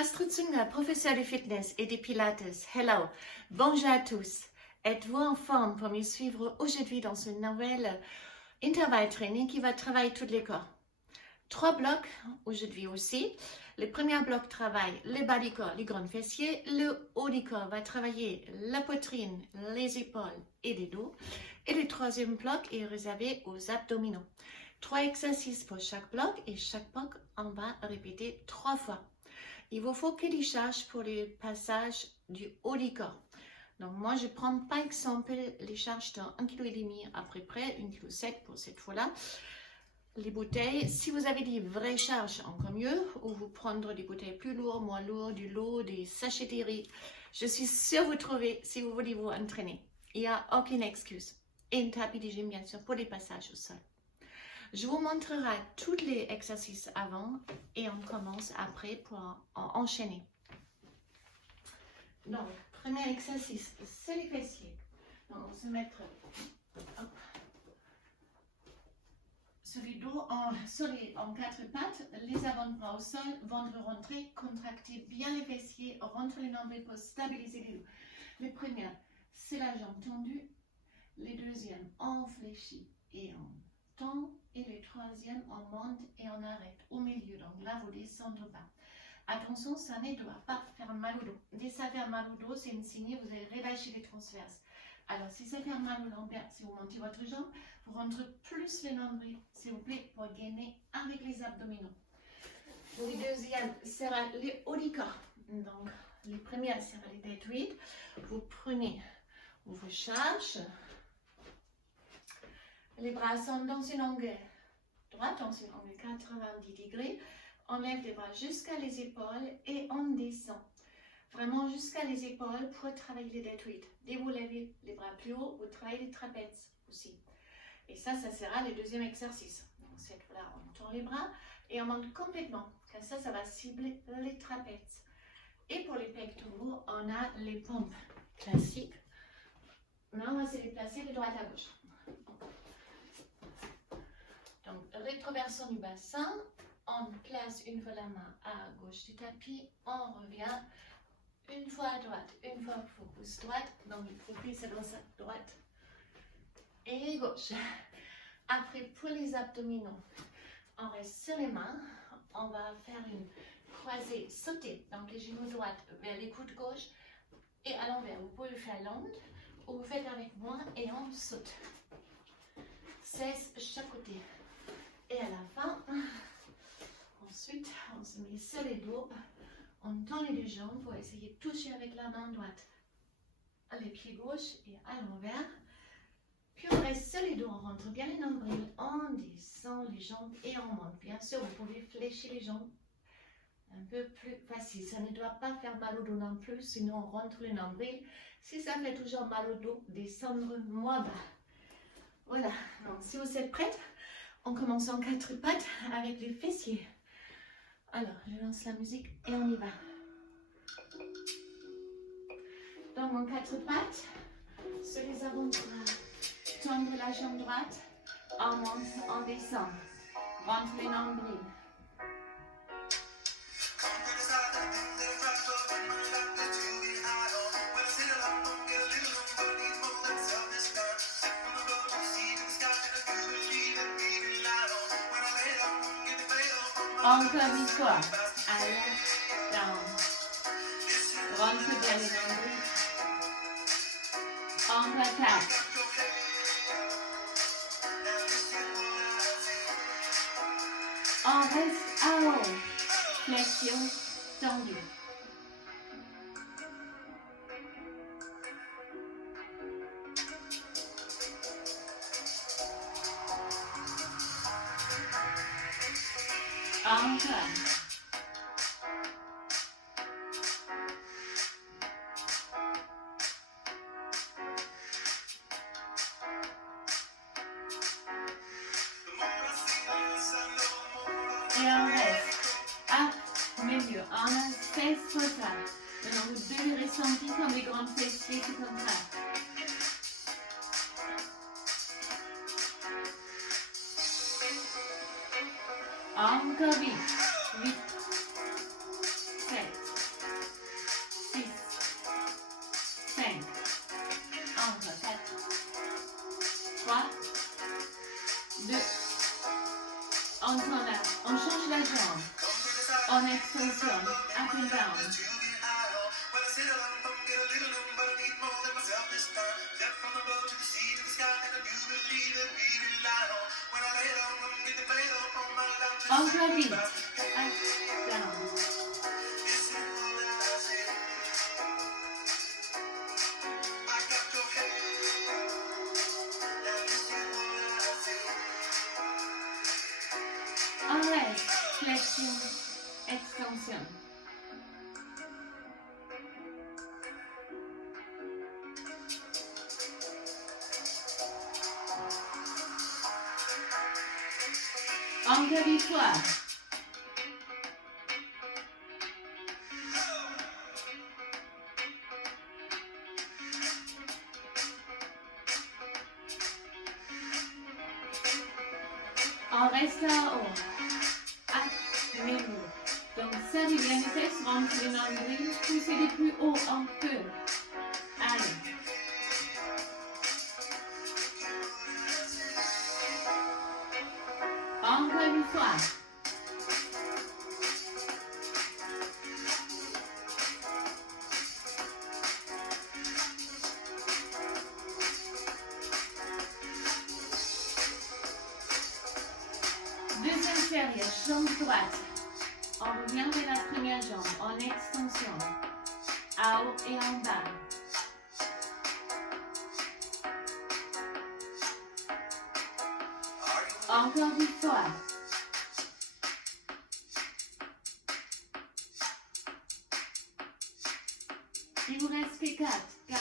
Astrid Zünger, professeur de fitness et de pilates. Hello, bonjour à tous. Êtes-vous en forme pour me suivre aujourd'hui dans ce nouvel intervalle training qui va travailler tous les corps? 3 blocs aujourd'hui aussi. Le premier bloc travaille le bas du corps, les grands fessiers. Le haut du corps va travailler la poitrine, les épaules et les dos. Et le troisième bloc est réservé aux abdominaux. 3 exercices pour chaque bloc et chaque bloc on va répéter 3 fois. Il vous faut que des charges pour le passage du haut du corps. Donc moi je prends par exemple les charges de 1,5 kg à peu près, 1,7 kg pour cette fois-là. Les bouteilles, si vous avez des vraies charges, encore mieux, ou vous prendre des bouteilles plus lourdes, moins lourdes, du lot, des sachets de riz. Je suis sûre vous trouver si vous voulez vous entraîner. Il n'y a aucune excuse. Et une tapis de gym bien sûr pour les passages au sol. Je vous montrerai tous les exercices avant et on commence après pour enchaîner. Donc, premier exercice, c'est les fessiers. Donc, on va se mettre sur les dos en 4 pattes, les avant-bras au sol, ventre rentré, contractez bien les fessiers, rentre les nombrils pour stabiliser les dos. Le premier, c'est la jambe tendue. Le deuxième, on fléchit et on tend. Et le troisième, on monte et on arrête au milieu. Donc là, vous descendez bas. Attention, ça ne doit pas faire mal au dos. Dès que ça fait mal au dos, c'est une signe, vous allez relâcher les transverses. Alors, si ça fait mal au lombaire, si vous montez votre jambe, vous rentrez plus les nombrils, s'il vous plaît, pour gagner avec les abdominaux. Le deuxième sera le haut du corps. Donc, le premier sera le deadlift. Vous prenez vos charges. Les bras sont dans une longueur droite, dans une longueur 90 degrés. On lève les bras jusqu'à les épaules et on descend. Vraiment jusqu'à les épaules pour travailler les deadlift. Dès que vous levez les bras plus haut, vous travaillez les trapèzes aussi. Et ça sera le deuxième exercice. Donc cette fois-là, on tend les bras et on monte complètement. Comme ça va cibler les trapèzes. Et pour les pectoraux, on a les pompes classiques. Maintenant, on va se déplacer de droite à gauche. Donc, rétroversion du bassin, on place une fois la main à gauche du tapis, on revient une fois à droite, une fois focus droite, donc le focus c'est dans sa droite et gauche. Après, pour les abdominaux, on reste sur les mains, on va faire une croisée sautée, donc les genoux droits vers les coudes gauche et à l'envers. Vous pouvez le faire lente ou vous faites avec moi et on saute. 16 chaque côté. Et à la fin, ensuite, on se met sur les dos, on tend les deux jambes pour essayer de toucher avec la main droite les pieds gauche et à l'envers. Puis on reste sur les dos, on rentre bien les nombrils, on descend les jambes et on monte. Bien sûr, vous pouvez fléchir les jambes un peu plus facile. Ça ne doit pas faire mal au dos non plus, sinon on rentre les nombrils. Si ça fait toujours mal au dos, descendre moins bas. Voilà, donc si vous êtes prête, on commence en 4 pattes avec les fessiers. Alors, je lance la musique et on y va. Donc, en 4 pattes, sur les avant-bras, tendre la jambe droite, on monte, on descend, rentre les nombrils. Encore une fois, allez, down, rentre bien les nombrils, on attaque. On reste à haut, flexion tendue. Encore. Et on reste à milieu. On a 16 fois ça. Maintenant, vous devez ressentir comme les grands fessiers qui contractent. Encore vite. 8, 7, Donc on change la jambe en extension, up and down. Encore vite, up, down. On reste, flexion, extension. Encore une fois. On reste là-haut. Up, les mots. Donc, serrez bien les fesses, rentrez les nombrils, poussez les plus haut un peu. Allez. Encore une fois. Deuxième série, jambe droite. On revient vers la première jambe en extension. En haut et en bas. Encore une fois. Il vous reste que 4. 4.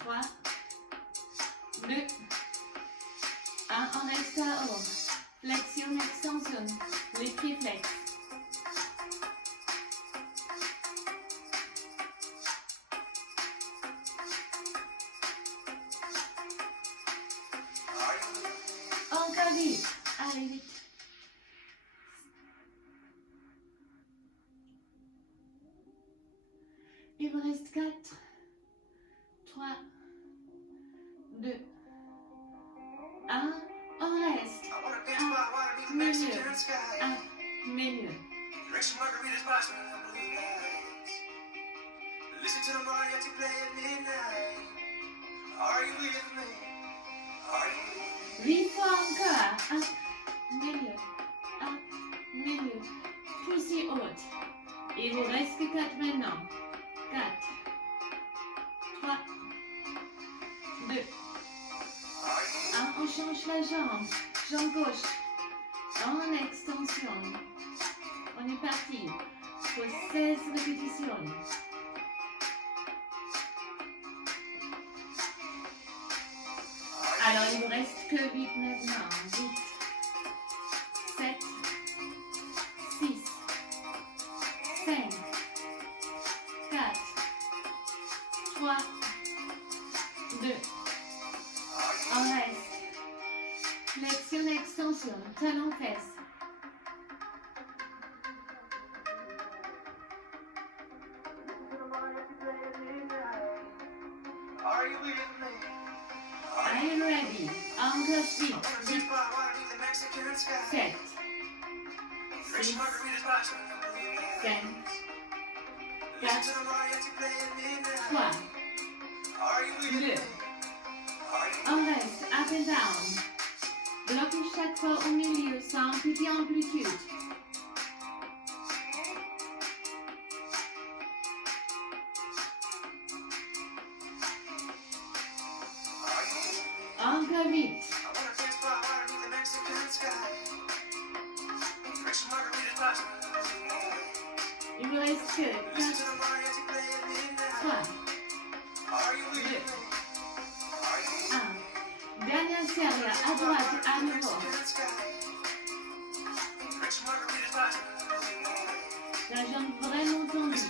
3. 2. 1. On reste à haut. Flexion, extension. Les triflex. Encore vite. Allez vite. Il vous reste 4, 3, 2, 1. On reste. Up, milieu. Up, milieu. Listen to the mariachi play at midnight. Are you with me? Are you? 8 fois encore. Up, milieu. Up, milieu. Poussez haute. Il vous reste que 4 maintenant. 4, 3, 2, 1. On change la jambe. Jambe gauche. En extension. On est parti. Pour 16 répétitions. Alors, il ne reste que 8 maintenant. 8, 7, 6, 5, 4, 3, 2. On reste. Flexion, extension, talon, fesse. Are you ready? Encore 8, 7, 6, 5, 4, 3, 2. On reste, up and down. Bloquez chaque fois au milieu sans petite amplitude. Encore vite. Il vous reste que 4, 3, 2, 1. Dernière série à droite à nouveau. La jambe vraiment tendue.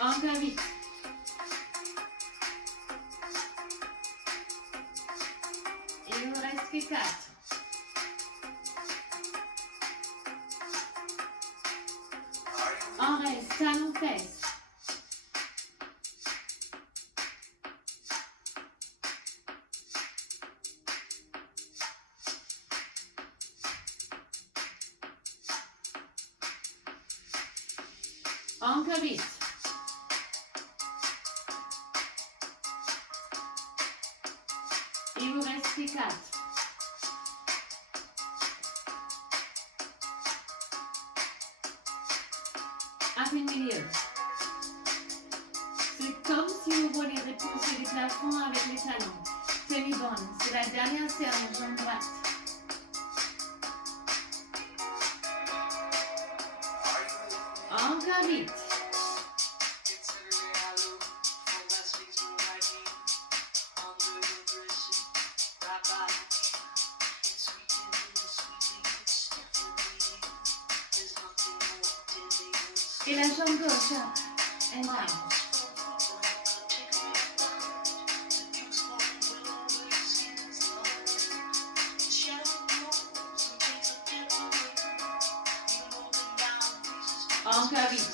Encore vite. Il nous reste que 4. On reste talon fesse. Encore vite. Il vous reste que 4. À une milieu. C'est comme si vous vouliez repousser les plafonds avec les talons. Tenez bonne. C'est la dernière séance, jambe droite. Encore vite. Et la jambe gauche, and down. Encore vite.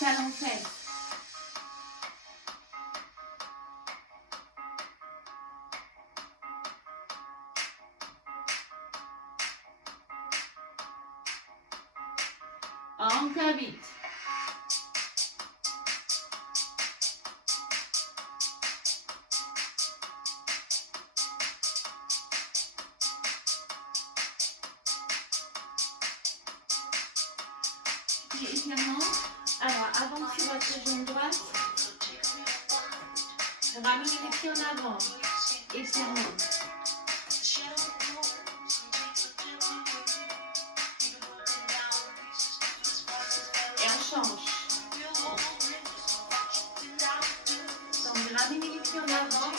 Talon fesse. Encore vite. Et étirement. Alors, avancez votre jambe droite. Ramenez les pieds en avant. Étirement. Et on change. Donc, ramenez les pieds en avant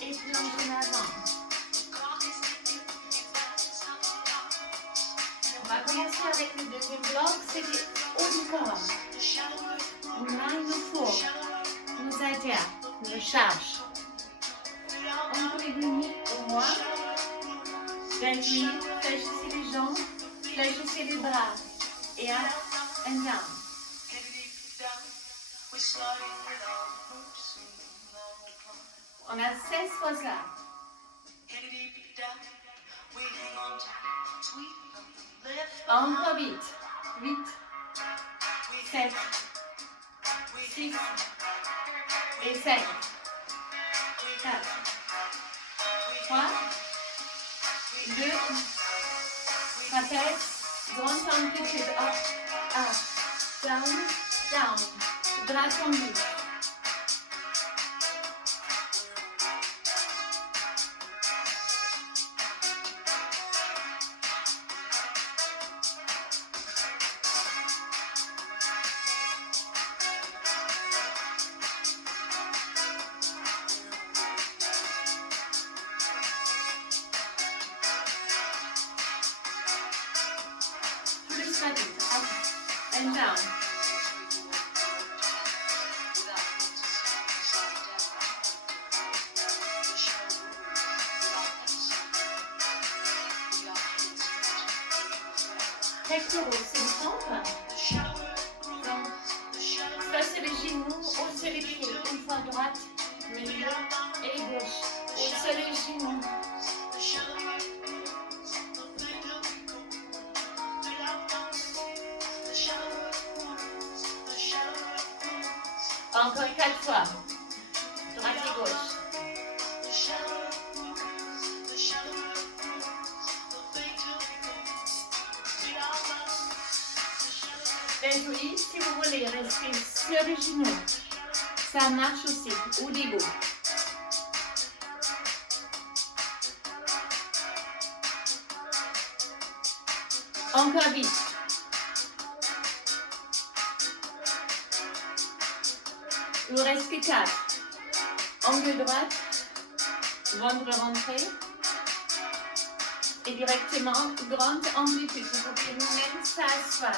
et plongez en avant. On va commencer avec le deuxième bloc, c'est les hauts du corps. Là, il nous faut nous aider, nous charge. On peut les donner au moins. Fléchissez les jambes, fléchissez les bras. Et up and down. On a 16 fois ça. Encore vite. 8, 7, 6 et 5. 4, 3, 2, trapèze, grande amplitude, up, up, down, down, bras tendus. Up and down. Pectoraux, c'est une pompe. Donc, ça c'est les genoux, hausser les pieds. Une fois droite, milieu et gauche. Hausser les genoux. Encore 4 fois. Droite et gauche. Et puis, si vous voulez rester sur les genoux, ça marche aussi, ou debout. Encore vite. Il vous reste que 4. Angle droite, ventre rentré. Et directement, grande amplitude. Vous pouvez même s'asseoir.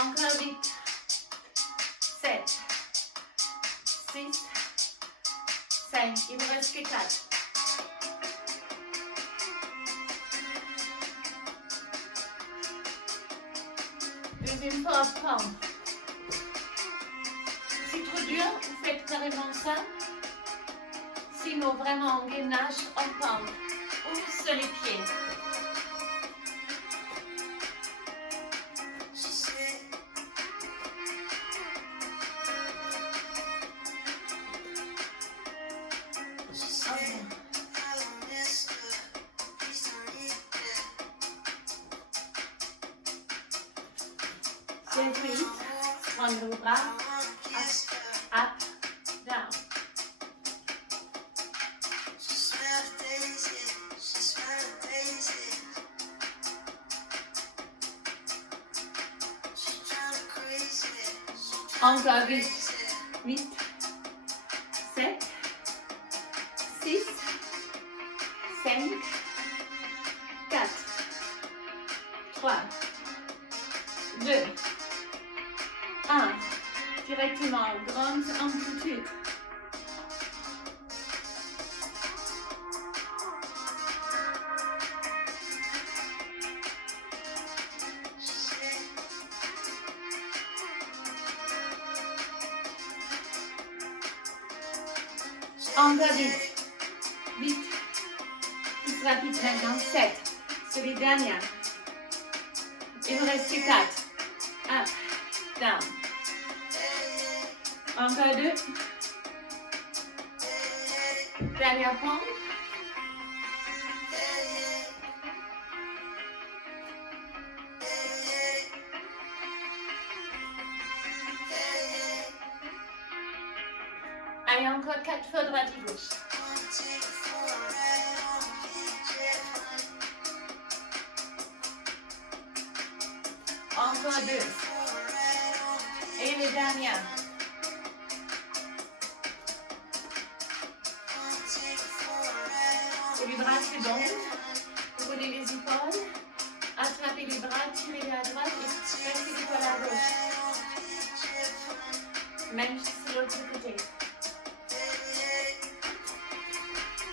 Encore vite. 7, 6, 5. Il me reste que 4. Deuxième fois, pompe. Si trop dur, vous faites carrément ça. Sinon, vraiment, en gainage, en pompe. Ou sur les pieds. Prendre le bras, up, down. Encore vite. 8, 7, 6, 5, 4, 3, 2, 1. Directement, grande amplitude. Encore vite. Vite. Plus rapide maintenant. 7. C'est les dernières. Il me reste que 4. Up. Down. Encore 2. Dernière pompe. Allez, encore 4 fois droite et gauche. Encore 2. Et les dernières. Et les bras se donnent. Roulez les épaules. Attrapez les bras, tirez-les à droite et pressez l'épaule à gauche. Même si c'est l'autre côté.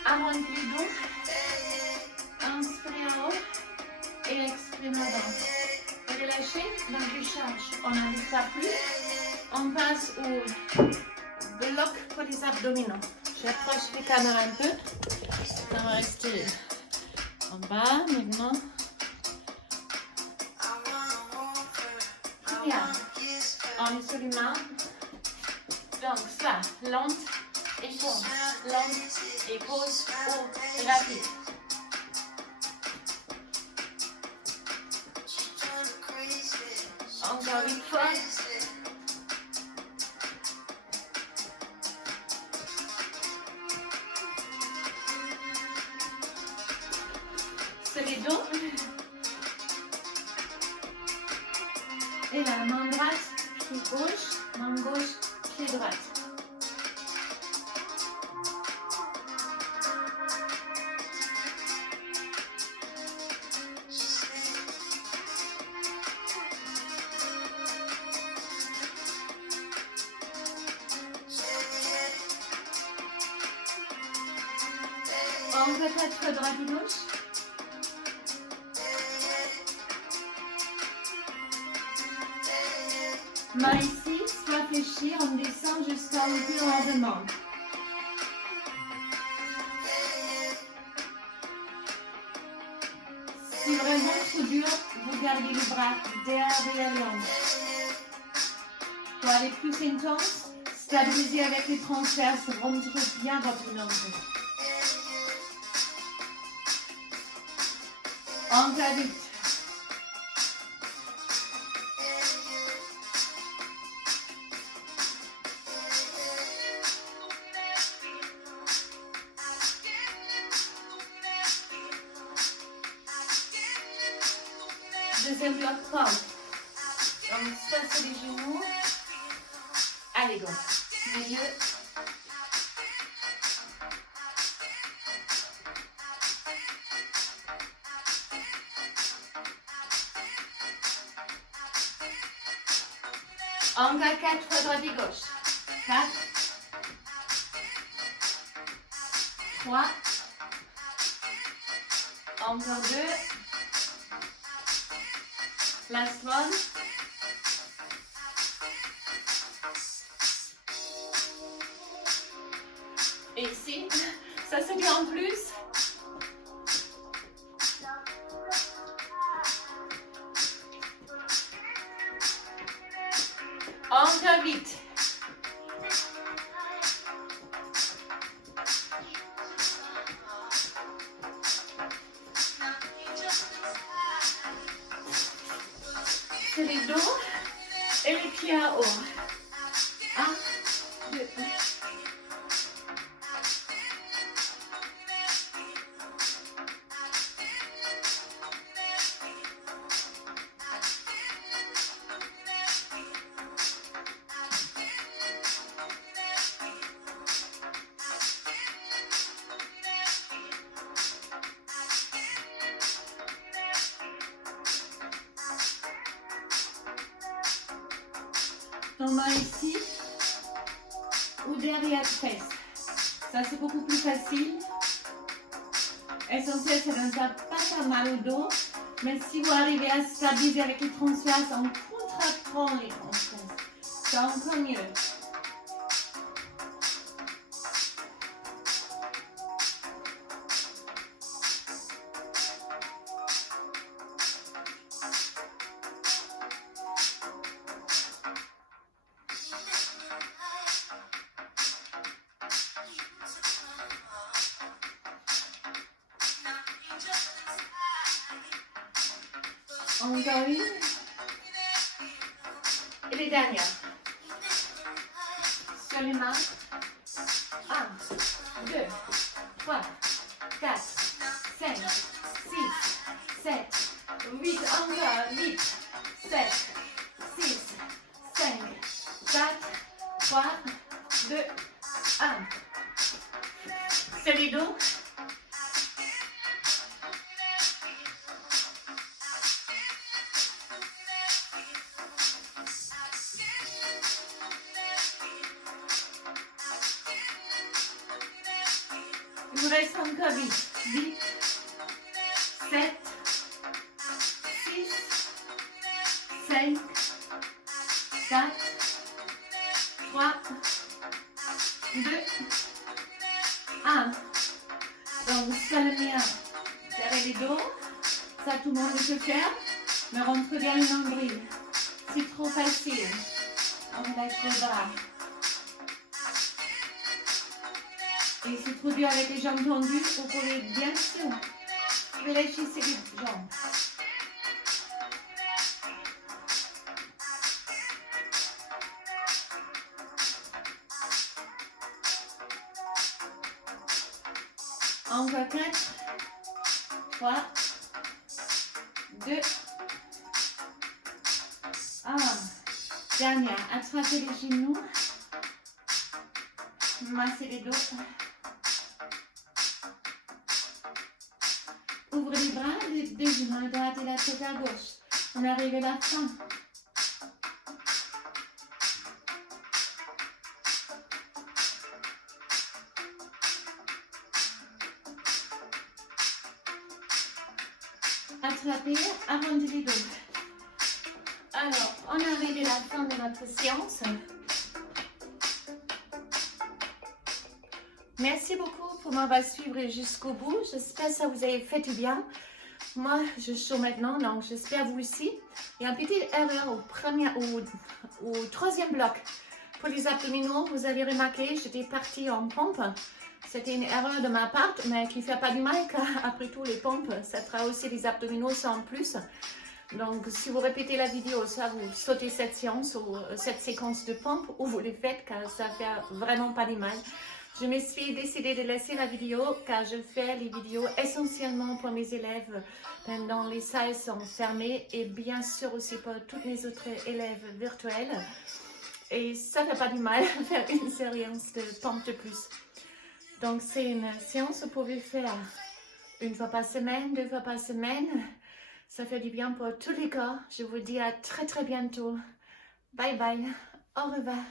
Allongez le dos. Inspirez en haut et expirez en bas. Relâchez, donc je charge. On n'arrive pas plus. On passe au bloc pour les abdominaux. J'approche les caméras un peu. On va rester en bas maintenant. Bien. On est sur les mains. Donc ça, lente et pause. Lente et pause. Haut, rapide. Encore une fois. Sur les dos. Et la main droite, pied gauche, main gauche, pied droite. On fait 4 fois droite et gauche. Main ici, soit fléchie, on descend jusqu'à l'autre rendement. Si vraiment trop dur, vous gardez les bras derrière l'angle. Pour aller plus intense, stabilisez avec les transverses, rentrez bien votre nombre. Encore vite. Deuxième bloc pompe. Donc ça c'est les genoux. Allez go. Milieu. Encore 4 fois droite et gauche. 4, 3, encore 2, last one, et ici, ça se dit en plus. Encore vite. C'est les dos et les pieds à haut. 1, 2, 3. En bas ici ou derrière fesse. Ça c'est beaucoup plus facile. Essentiel, c'est de ne pas faire mal au dos. Mais si vous arrivez à stabiliser avec les transverses en contractant les transverses, c'est encore mieux. Encore une. Et les dernières. Sur les mains. 1, 2, 3, 4, 5, 6, 7, 8. Encore. 8, 7, 6, 5, 4, 3, 2, 1. C'est les dos. Il vous reste encore 8, 7, 6, 5, 4, 3, 2, 1. Donc, ça le mien, derrière les dos. Ça, tout le monde peut faire. Mais rentre bien le nombril. C'est trop facile. On relâche les bras. Et c'est trop dur avec les jambes tendues, vous pouvez bien sûr relâchisser les jambes. Encore 4, 3, 2, 1. Dernière, attrapez les genoux, massez les dos. Ouvrez les bras, les deux genoux à droite et la tête à gauche. On arrive à la fin. Attrapez, arrondissez les dos. Alors, on arrive à la fin de notre séance. Merci beaucoup pour m'avoir suivi jusqu'au bout. J'espère que ça vous a fait du bien. Moi, je chauffe maintenant, donc j'espère vous aussi. Il y a une petite erreur au troisième bloc. Pour les abdominaux, vous avez remarqué, j'étais partie en pompe. C'était une erreur de ma part, mais qui ne fait pas du mal, car après tout, les pompes, ça fera aussi les abdominaux sans plus. Donc, si vous répétez la vidéo, ça, vous sautez cette séance ou cette séquence de pompe, ou vous les faites, car ça ne fait vraiment pas du mal. Je me suis décidée de laisser la vidéo car je fais les vidéos essentiellement pour mes élèves pendant les salles sont fermées et bien sûr aussi pour tous mes autres élèves virtuels. Et ça ne fait pas du mal de faire une séance de pompe de plus. Donc c'est une séance que vous pouvez faire une fois par semaine, 2 fois par semaine. Ça fait du bien pour tous les corps. Je vous dis à très bientôt. Bye bye. Au revoir.